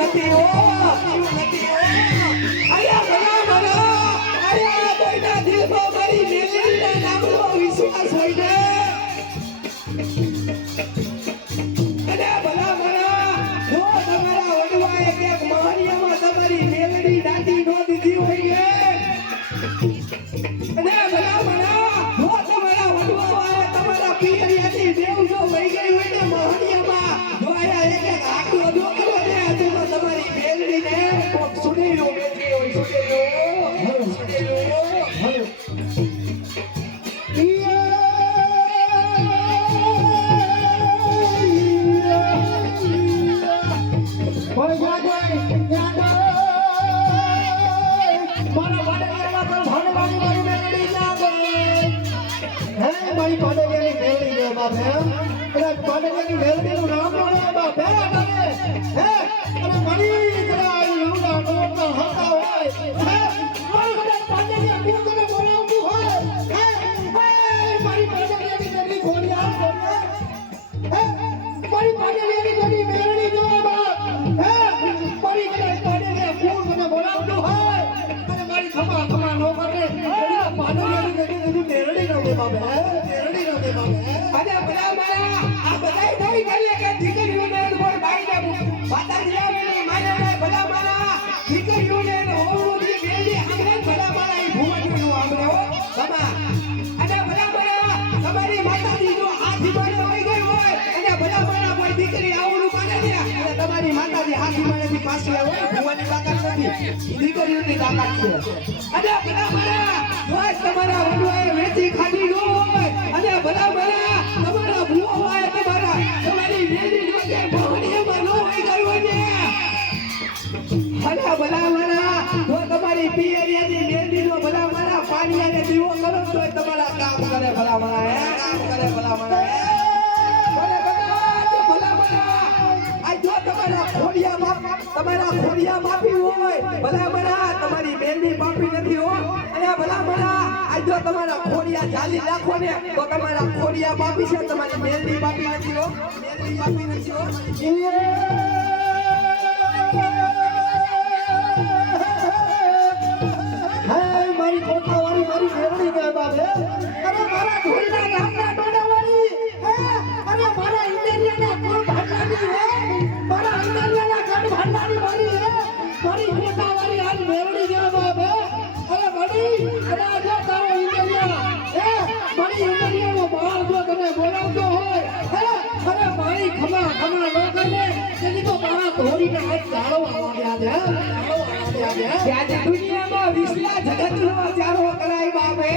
નથી હો પીવું નથી હો અરે ભલા ભલા અરે કોઈના દિલમાં મારી મેલીના નામનો વિશ્વાસ હોય ને અરે ભલા ભલા જો તમારા વડવાએ ક્યાંક મહાનિયામાં તમારી મેલડી દાટી નો દીધી હોય ને અરે ભલા ભલા જો તમારા વડવાએ તમારા પિયરિયાની દેવ જો વહી ગઈ હોય ને મહાનિયામાં જો આયા એક એક આખો જો કરો ને તો તમારી મેલડીને કોક સુનેરો બેઠી હોય સુનેરો તમારી માતાજી હાથી માણેથી પાછી આવે ભુવાની તાકાત નથી દીકરીઓની તાકાત છે અને ભલા ભલા જોઈ તમારા વડવાએ વેચી ખાધી ન હોય અને ભલા ભલા તમારા ભુવાએ તમારી વેલી જોકે ભવણીમાં ન હોય ગઈ હોય ને અને ભલા ભલા જો તમારી પિયરિયાની વેલીનો ભલા ભલા પાણીયાને દીવો કરો તો તમારા કામ કરે ભલા ભલા કામ કરે ભલા ભલા તમારા ખોડિયા માફી હોય ભલા ભલા તમારી બેનની માફી નથી હો અને ભલા ભલા આજ જો તમારા ખોડિયા જાલી રાખો ને તો તમારા ખોડિયા માફી છે તમારી બેનની માફી નથી હો બેનની માફી નથી હો હે મારી કોઠાવાળી મારી બેનની કે બાબે અરે મારા ઢોલના ગામના ડોડાવાળી હે અરે મારા ઇન્ડિયનના કોણ ભાડલાની હે મારા ઇન્ડિયનના કોણ ભાડલાની મારી હે મારી કોઠાવાળી આજ મેરડી કે બાબે અરે બડી અરે જો તારો ઇન્ડિયન હે મારી ઇન્ડિયનનો બહાર જો તને બોલાવતો હોય હે અરે મારી ખમા ખમા ન કરે તેની તો મારા ઢોલીને આજ ચાળો આવ્યા છે આજે દુનિયામાં વિશ્વા જગતનો ચારો કરાય બાબે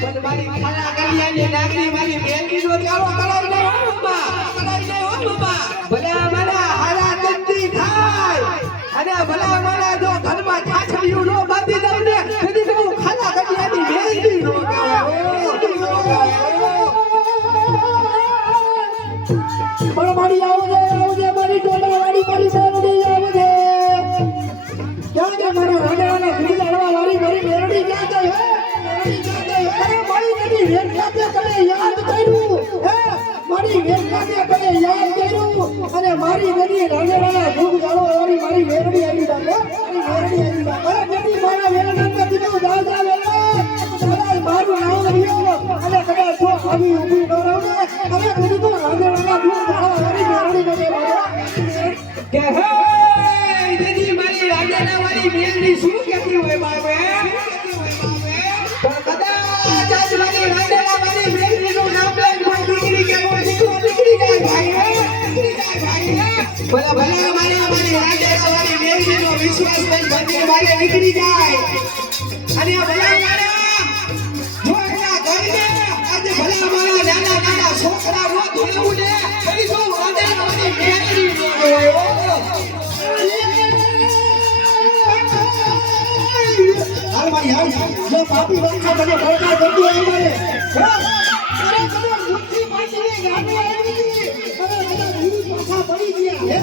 પણ મારી ખાલા કરિયાની નાગરી મારી બેનીનો ચારો કરાય ને હો બાબા ભલા મારા હારા દંડી થાય અને ભલા મારા જો ઘરમાં ઠાઠડીઓ નો બાંધી દઉં ને તેથી તો હું ખાલા કરિયાની બેનની નો પણ મારી આવજે મારી ટોળાવાળી મારી બેનની આવજે મારા રાજાના ગુલાડવા વાળી મારી મેરડી ક્યાં ગઈ હે અરે મારી નદી વેરખાતે કને યાદ કર્યું હે મારી વેરખાતે કને યાદ કર્યું અને મારી નદી રાજાના ગુલાડવા વાળી મારી મેરડી આવી બાબે મારી મેરડી આવી બાબે અરે નદી મારા વેરખાતે દીધું દાદા વેલા દાદા મારું નામ રહ્યો અને કદાચ જો આવી ઊભી ન રહું ને હવે કદી તો રાજાના ગુલાડવા વાળી મેરડી નદી બાબે કે હે નદી મારી રાજાના વાળી મેરડી શું કહેતી હોય બાબે પણ કદાચ આજ મારી રાજાના વાળી મેરડીનું નામ લઈને કોઈ દીકરી કે કોઈ દીકરો દીકરી જાય ભાઈ ભલા ભલા મારી રાજાના વાળી મેરડીનો વિશ્વાસ લઈને બંને વાળે નીકળી જાય અને ભલા મારા જો એના ઘરને આજે ભલા મારા નાના નાના છોકરા નો ધૂળવું ને એની તો રાજાના વાળી મેરડી નો હોય હાલ મારી હાલ જો પાપી વંશા મને ભડકા કરતું હોય મારે અરે કદો મુઠ્ઠી પાટીને ગાડે આવી અરે કદો ગુરુ પાછા પડી ગયા હે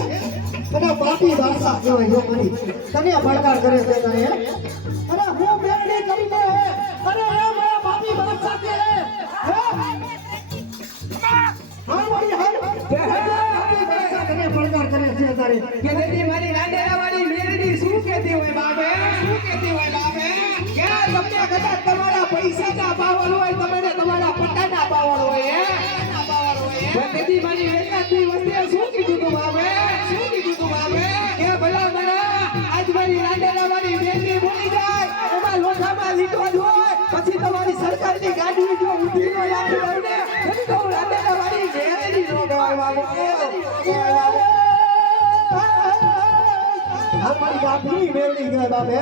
કદો પાપી ભાષા કહેવાય જો મારી તને ભડકા કરે છે તને અરે હું મેરડી કરીને અરે મારા પાપી ભાષા કે હે હાલ મારી હાલ તને ભડકા કરે છે મારે કે તેથી મારી રાંડેલાવાળી મેરડી શું કહેતી હોય બાપે? શું કહેતી હોય બાપે? કે તમને કદાચ તમારા પૈસાના પાવર હોય, તમને તમારા પટ્ટાના પાવર હોય, પણ તેથી મારી વેચાતી વસ્તુએ શું કીધું તું બાપે? શું કીધું તું બાપે? કે ભલા મને આજ મારી રાંડેલાવાળી મેરડી બોલી જાય, એમાં લોઢામાં લીટો જ હોય, પછી તમારી સરકારની ગાડી જો ઊભી ન રાખી હોય ને, એની તો રાંડેલાવાળી મેરડી નો કહેવાય બાપે. મારી બાપની મેળવી ગયા બાપે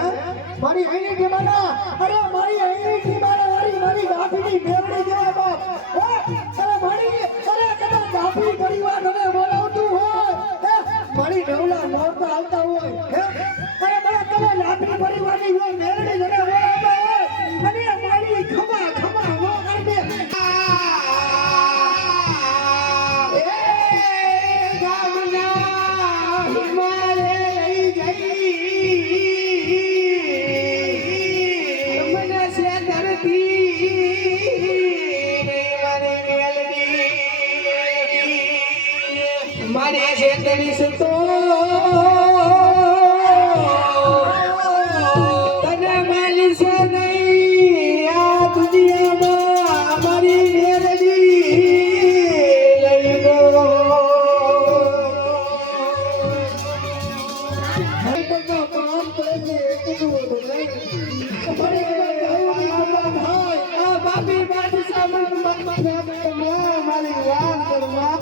મારી અહીંની ટીમાના અરે મારી અહીંની ટીમાના મારી બાપની મેળવી ગયા બાપ અરે મારી અરે કદાચ બાપી પરિવાર તમે બોલાવતું હોય મારી નવલા નોટ આવતા હોય અરે મારા તમે લાપી પરિવારની હોય મેળવી જને બોલાવતા હોય અને મારી ખમા ખમા નો કરજે મારે જેતની સુતો તને માલી છે નહીં આ દુનિયામાં મારી મેરડી લઈ ગો બાપી બાપી સામે મારી વાત કરવા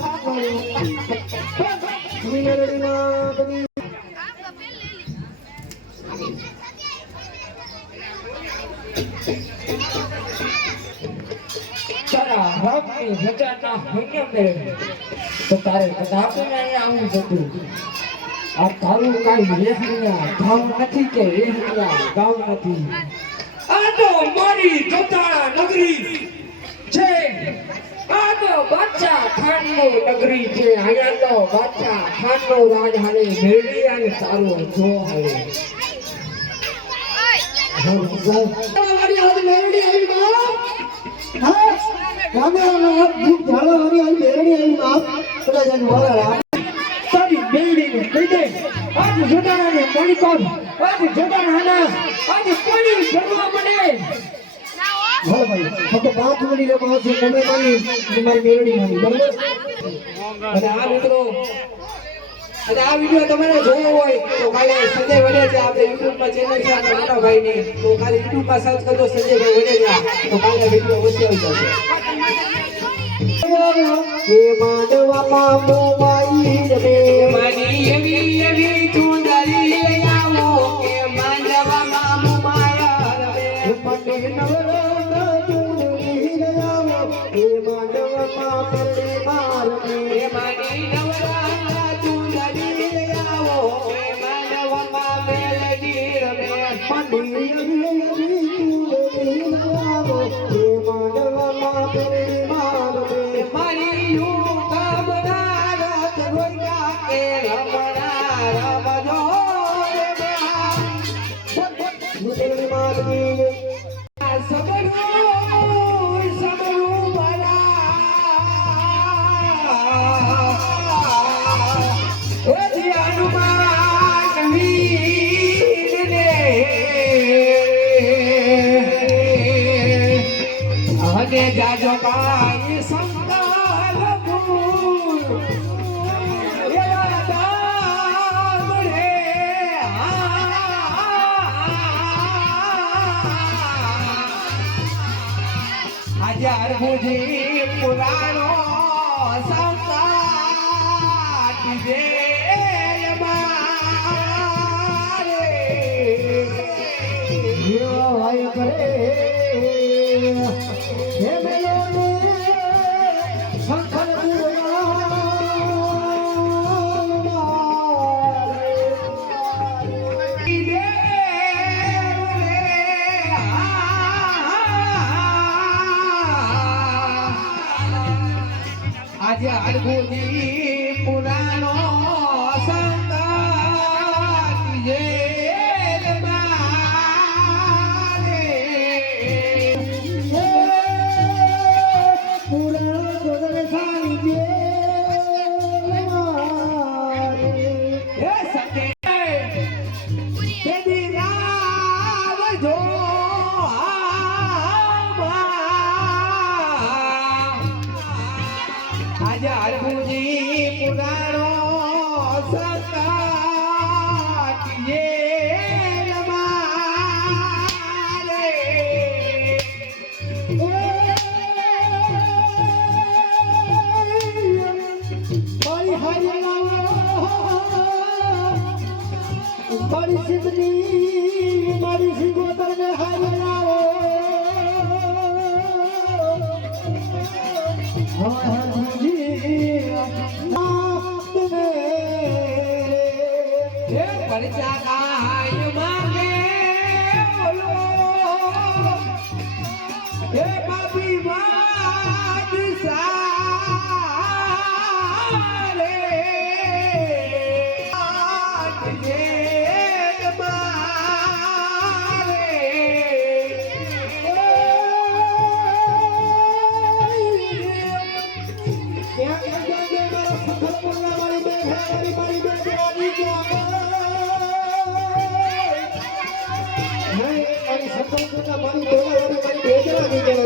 તારા હકની વચનના હુકમ મેળવે તો તારે કદાચ અહીંયા આવું જતું આ તારું કાંઈ રેહણિયા ગામ નથી કે રેહણિયા ગામ નથી આ તો મારી જોતાળા નગરી છે આ તો બાદશાહ ખાનનો નગરી છે અહીંયા તો બાદશાહ ખાનનો રાજ હાલે મેળવી અને તારું જો હાલે મારી આજ મેળવી આવી બાપ હા રામેરાનો દુઃખ ઝાલો મારી આજ મેળવી આવી બાપ કદાચ આજ મારા તારી મેળવીને કહી દે આજ જોડાણાને પાણી કોણ આજ જોડાણાના આજ પાણી ભરવા પડે હા ભાઈ ફક્ત 5 મિનિટ લેવા આવશે તમે મારી મેળવી મારી બરાબર અને આ મિત્રો અને આ વિડિયો તમારે જોવો હોય તો કાલે સંજય વડેજા આપણે YouTube માં ચેનલ છે આપણા મોટા ભાઈની તો કાલે YouTube માં સર્ચ કરજો સંજયભાઈ વડેજા તો કાલે વિડિયો ઓછી આવી જશે કે માનવામાં મોવાઈ રે મારી એવી ચુંદરી લઈ આવો કે માનવામાં મોમાયા રે મને નવરા ચૂંદડી લયાવો કે માનવામાં પરડી માર એ મારી નવરા ચુંદડી લઈ આવો કે માનવામાં મેલડી રમે મારી યુ કામના રત રોયા કે રમણા રમજો રે સબરું બરા ઓજી હનુમાન વીરને અને જાજો કાઈ સંકાલ ભૂલ એવા દામડે હજાર બુજી પુરાણો સંકાટ જે મારે કરે હે મેલો શંખર મારી સિદ્ધની મારી સિંગોતર ને હારે લાવો પરચા કાય માંગે બોલો હે બાપી બાદશાહ રે આટકે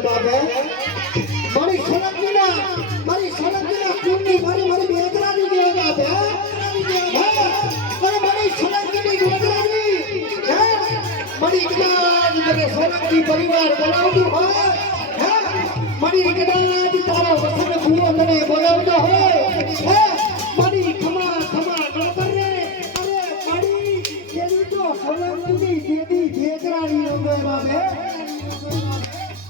મારે મારી સળંગીના કુંડી મારી બેગરાની કહેવાય બાપ મારી સળંગીની બેગરાની મારી કદાચ મને સળંગી પરિવાર બોલાવતું હોય મારી કદાચ તારો વસન ભૂવો તને બોલાવતો હોય મારી ખમા ગણતર રે અરે મારી એની તો સળંગીની દેદી બેગરાની રંગે બાપે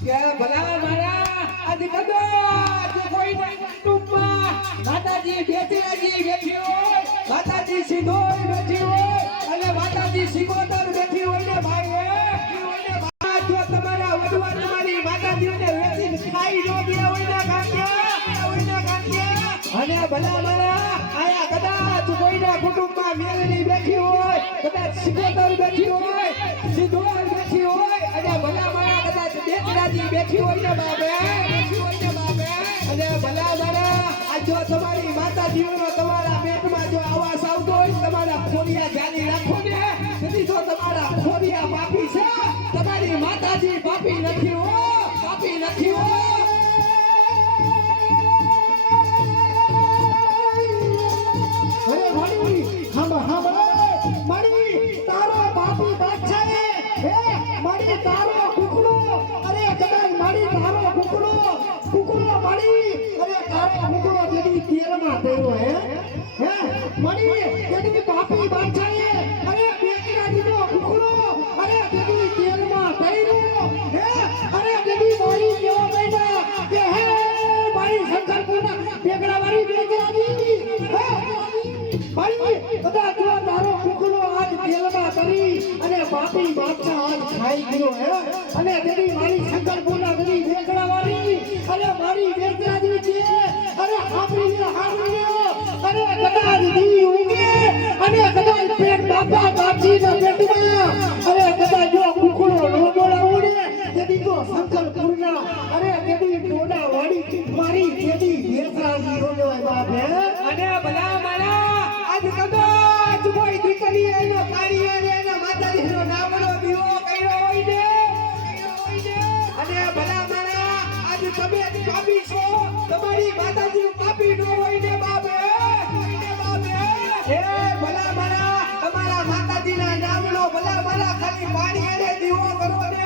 કે ભલા મારા આજ કદો આજ કોઈ કુટુંબમાં માતાજી બેચરાજી બેઠી હોય માતાજી સિંદોર બેઠી હોય અને માતાજી સિંગોતર બેઠી હોય ને ભાઈ જો તમારા વડવા તમારી માતાજીને વેચીને ખાઈ ન ગયા હોય ને કાંગ્યા અને ભલા મારા આયા કદાચ કોઈના કુટુંબમાં મેલડી બેઠી હોય કદાચ સિંગોતર બેઠી હોય સિંદોર બેઠી હોય અને ભલા મારા કદાચ બેચરાજી બેઠી હોય ને બાપે અને ભલા મારા આ જો તમારી માતાજીનો તમારા પેટમાં જો આવાસ આવતો હોય તમારા ખોડિયા જાની રાખો ને તેથી જો તમારા ખોડિયા પાપી છે તમારી માતાજી પાપી નથી હો અરે મારી તારો બાપી બાદશાહ હે મારી તારો કુકડો અરે કદાચ મારી તારો કુકડો મારી અરે તારો કુકડો જેની તેલમાં તેરો હે મારી જેની બાપી બાદશાહ અરે બેકરાજીનો કુકડો અરે જેની તેલમાં તેરો હે અરે જેની મારી કેવો બેટા કે હે મારી શંકરપુરના બેકરાવાળી બેકરાજી હે મારી કદાચ જો તારો કુકડો આજ તેલમાં તરી અને બાપી બાદશાહ આજ ખાઈ ગયો હે અને તેની મારી શંકરપુરના તેની બેકરાવાળી અને મારી બેકરાજી છે અરે હાંભળી અરે કદાચ દી ઉગે અને કદાચ પેટ બાપા બાપજીના પેટમાં અરે કદાચ જો કુકડો નો બોલાવું ને તેની તો શંકરપુરના અરે તેની ટોડા વાળી મારી તેની બેકરાજી નો જવાય બાપ હે અને ભલા મારા આજ કદાચ કોઈ દીકરી એનો પાણી એનો માતાજીનો નામનો દીવો કર્યો હોય ને અને ભલા મારા આજ તમે પાપી છો તમારી માતાજીનું પાપી ન હોય ને બાપે હે ભલા મારા તમારા માતાજીના નામનો ભલા મારા ખાલી પાણી એને દીવો કરો ને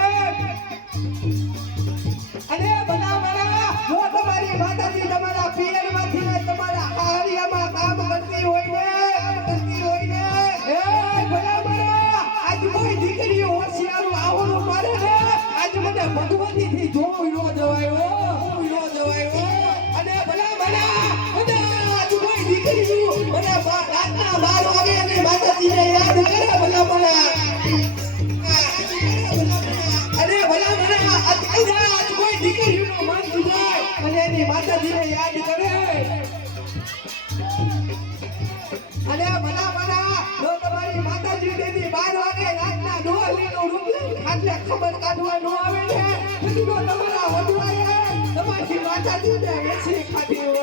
અને ભલા મારા જો તમારી માતાજી તમારા પિયરમાંથી ને તમારા હારિયામાં કામ કરતી હોય ને હે ભલા મારા આજ કોઈ દીકરીઓ હોશિયારો આવડો મારે ને આજ મને ભગવતીથી જોવું ન જવાય અને ભલા મારા આજ કોઈ દીકરીઓ મને રાતના 12 વાગે એની માતાજીને યાદ કરે ભલા મારા અરે ભલા મારા આજ કોઈ દીકરીનો મન સુધાય અને એની માતાજીને યાદ કરે અને ભલા મારા જો તમારી માતાજી દેવી 12 વાગે રાતના ડોલીનું રૂપ લઈને ખાટલે ખબર કાઢવા ન આવે ને તેથી તો તમારા વડવાએ તમારી માતાજીને વેચી ખાધી હોય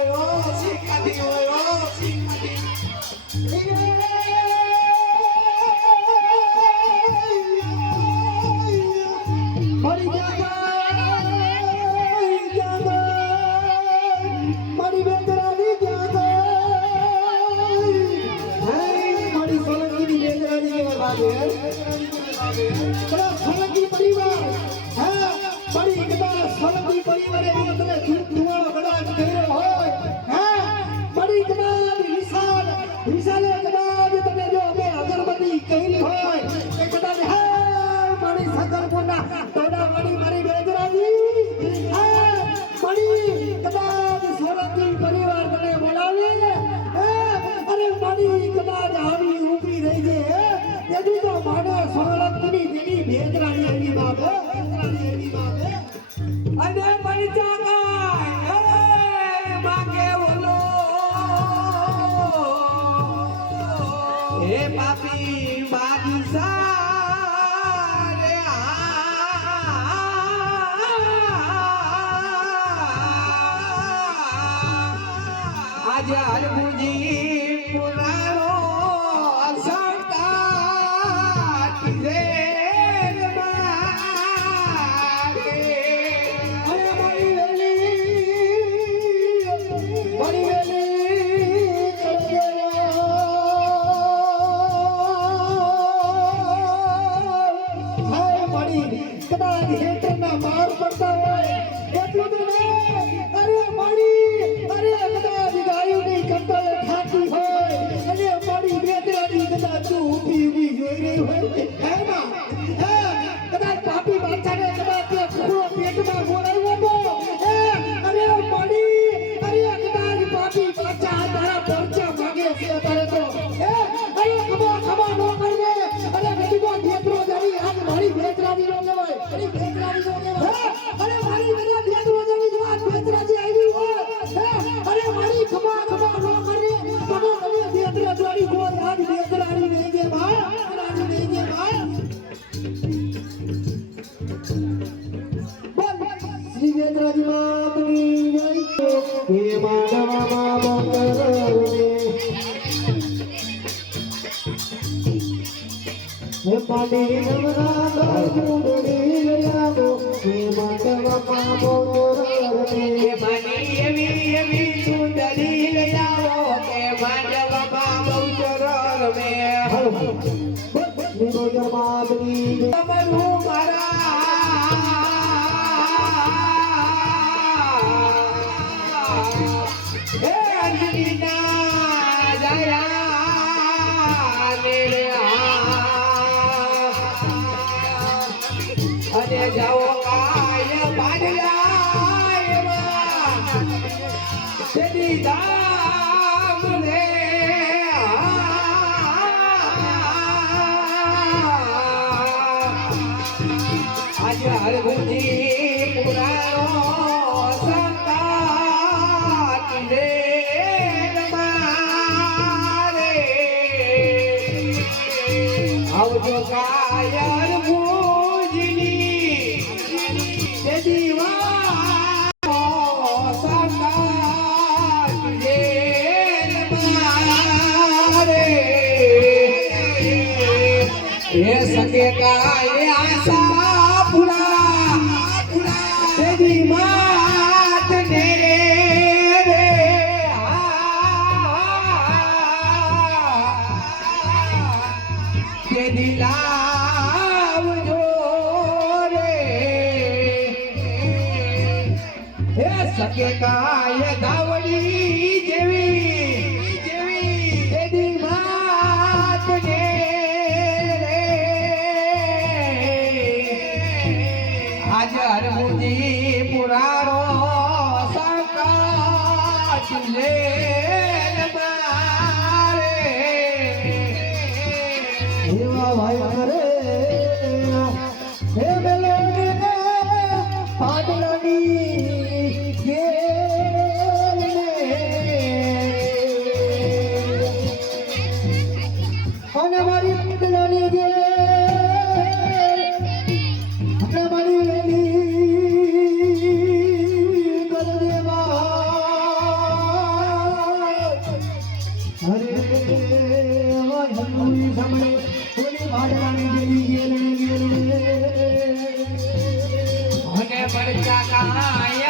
મારી મારી બેદરાની મારી સોલંકીની બેદરાની કેવા સોલંકી પરિવાર હા મારી કદાચ સોલંકી પરિવારે તને ધુવાળો કદાચ કર્યો હોય હા મારી કદાચ વિશાલે કદાચ તમે જો અમે અગરબત્તી કહી હોય ભેદરાણી આવી બાબે ભેદરાણી આવી બાબે અને મરચા કાય માગે ઓલો હે પાપી માગી સારે આજે હરભુજી પુરાણો સંતા કીધે પાણી નવરા ગુડડી લાગો હે માધવા પામો રે મની એવી એવી સુંદરી લઈ આવો કે માંડવામાં બહુચર મે નિરો જમાદની તમારું મારા હે અંજલીના જયા મેરે અને જાઓ કાય બાદલાય તેદી દામ રે આજે હરભુજી પુરાણો સંતા કીધે મારે આવજો કાયર ભુજની તે દીવા સંતા કીધે મારે એ સકે કાય આશા પુરા તેદી માત ને રે તેદી લાવજો રે હે સકે કાય દાવડી જેવી તેદી માત ને હરભુજી પુરાણો સંકટ લે મારે એવા ભાઈ કરે હે મેલોને પાડલાની ગેલને અને મારી પાડલાની ગેલ અને મરચા કાય